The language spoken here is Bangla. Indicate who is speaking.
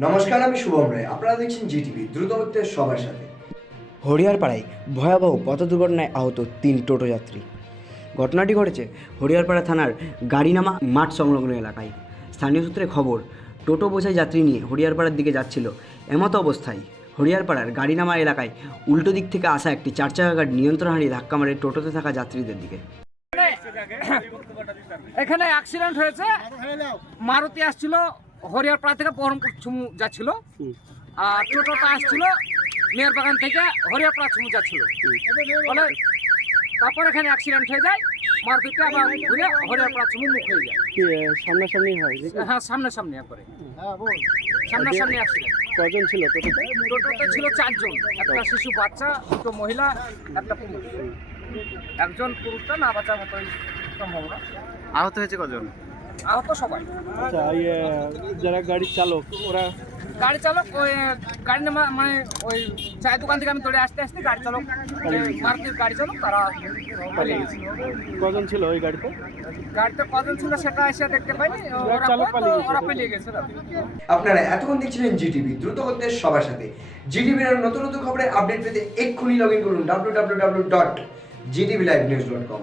Speaker 1: নমস্কার আমি শুভম রায়। আপনারা দেখছেন জিটিভি দ্রুতগতিতে সবার সাথে।
Speaker 2: হরিয়ারপাড়ায় ভয়াবহ পথ দুর্ঘটনায় আহত তিন টোটো যাত্রী। ঘটনাটি ঘটেছে হরিয়ারপাড়া থানার গাড়িনামা মাঠ সংলগ্ন এলাকায়। স্থানীয় সূত্রে খবর টোটো বোঝাই যাত্রী নিয়ে হরিয়ারপাড়ার দিকে যাচ্ছিল। এমতো অবস্থায় হরিয়ারপাড়ার গাড়িনামা এলাকায় উল্টো দিক থেকে আসা একটি চার চাকা গাড়ি নিয়ন্ত্রণ হারিয়ে ধাক্কা মারে টোটোতে থাকা যাত্রীদের দিকে।
Speaker 3: এখানে অ্যাক্সিডেন্ট হয়েছে। মারুতি আসছিল হরিয়ারপাড়া থেকে বহরমপুর ছুমু যাচ্ছিল। আর টোটোটা আসছিল মেয়ের বাগান থেকে হরিয়ারপাড়া ছুমু যাচ্ছিল। বলে তারপর এখানে অ্যাক্সিডেন্ট হয়ে যায় মারুতিটা আবার ঘুরে হরিয়ারপাড়া ছুমু মুখ হয়ে যায়।
Speaker 4: সামনাসামনি হয়?
Speaker 3: হ্যাঁ সামনাসামনি একবারে। সামনাসামনি অ্যাক্সিডেন্ট
Speaker 4: কজন ছিল টোটোতে?
Speaker 3: ছিল চারজন একটা শিশু বাচ্চা দুটো মহিলা একটা পুরুষ। একজন পুরুষটা না বাচ্চার মতোই সম্ভাবনা।
Speaker 5: আহত হয়েছে কজন?
Speaker 3: আহত সবাই।
Speaker 4: আচ্ছা যারা গাড়ির চালক ওরা
Speaker 3: গাড়ি চালক ওই গাড়ি নামা মানে ওই চায়ের দোকান থেকে আমি দৌড়ে আসতে আসতে গাড়ি চালক মারুতির গাড়ি চালক তারা পালিয়ে গেছে।
Speaker 4: কজন ছিল ওই গাড়িতে?
Speaker 3: গাড়িতে কজন ছিল সেটা এসে দেখতে পাইনি ওরা
Speaker 4: চালক পালিয়ে গেছে।
Speaker 3: ওরা পালিয়ে গেছে
Speaker 1: আপনারা এতক্ষণ দেখছিলেন জিটিভি দ্রুতগতিতে সবার সাথে। জিটিভির আরও নতুন নতুন খবরের আপডেট পেতে এক্ষুনি লগ ইন করুন W W W dot GTV live news dot com